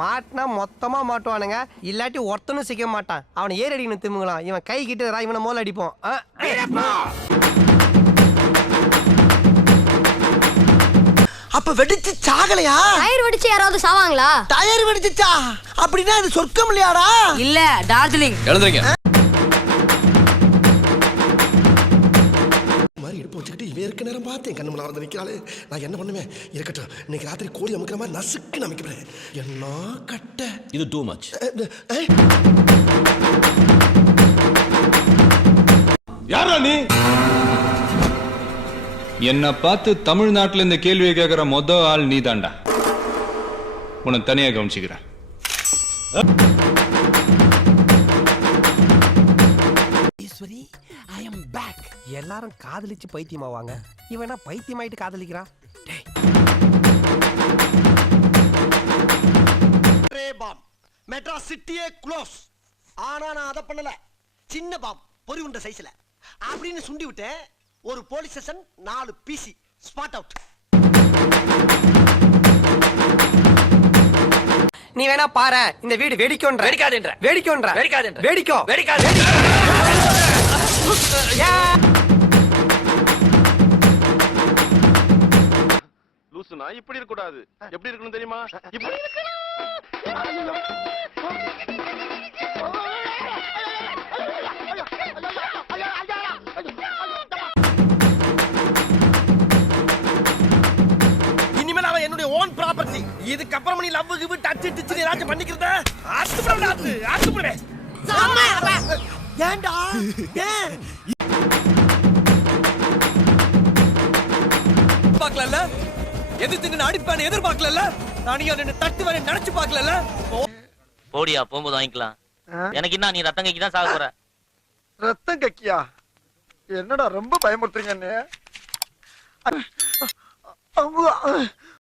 மாட்டினா மொத்தமா மாட்டுவானுங்க, இல்லாட்டி ஒருத்தனும் சிக்க மாட்டான். அவனை ஏறி அடிக்கணும் திரும்பலாம். இவன் கை கிட்ட இவனை மோல அடிப்போம். அப்ப வெடிச்சு சாகலையா? டயர் வெடிச்சு யாராவது சாவாங்களா? டயர் வெடிச்சுச்சா? அப்படின்னா இது சொர்க்கம் இல்லையாடா? இல்ல, டார்ஜிலிங். எழுந்துறீங்க. மாதிரி எடுப்பு வச்சுக்கிட்டு இவன் இருக்க நேரம் பார்த்தேன் கண்ணு முன்னால வந்து நிற்கிறாளே. நான் என்ன பண்ணுவேன்? இருக்கட்டும், இன்னைக்கு ராத்திரி கோழி அமுக்கிற மாதிரி நசுக்கு அமைக்கிறேன். என்ன கட்ட இது டூ மச். யாரா நீ? என்ன பார்த்து தமிழ்நாட்டுல இந்த கேள்வியை கேட்கிற மொத ஆள் நீ தாண்டா. உன்னை தனியா கவனிச்சுக்கிறேன். ஈஸ்வரி, ஐ அம் பேக். எல்லாரும் காதலிச்சு பைத்தியமாவாங்க, இவனா பைத்தியமாயிட்டு காதலிக்கிறான். மெட்ராஸ் சிட்டியே க்ளோஸ். ஆனா நான் அதை பண்ணல. சின்ன பாம், பொறி உண்ட சைஸ்ல அப்படின்னு சுண்டி விட்டேன். ஒரு police station, 4 PC spot out. நீ வேணா பாரு, இந்த வீடு வெடிக்கும்ன்ற. வெடிக்காதுன்ற. வெடிக்கும்ன்ற. வெடிக்காதுன்ற. வெடிக்கும். வெடிக்காது. லூசுனா இப்படி இருக்க கூடாது. எப்படி இருக்கணும் தெரியுமா? இப்படி இனிமேல் அவன் என்னுடைய ஓன் ப்ராப்பர்ட்டி. இதுக்கப்புறம் நீ லவ் கிவ் டச் டிச் ஏதாச்சும் பண்ணிக்கிறத ஆத்துப்புறேன். ஏன்டா? ஏன் பார்க்கல? எதிர்த்து அடிப்பான்னு எதிர்பார்க்கல. நானே நின்னு தட்டு வரை நினைச்சு பார்க்கல. போடியா, போகும்போது வாங்கிக்கலாம். எனக்கு என்ன, நீ ரத்தம் கைக்கு தான் சாக போற. ரத்தம் கக்கியா? என்னடா ரொம்ப பயமுறுத்துறீங்க.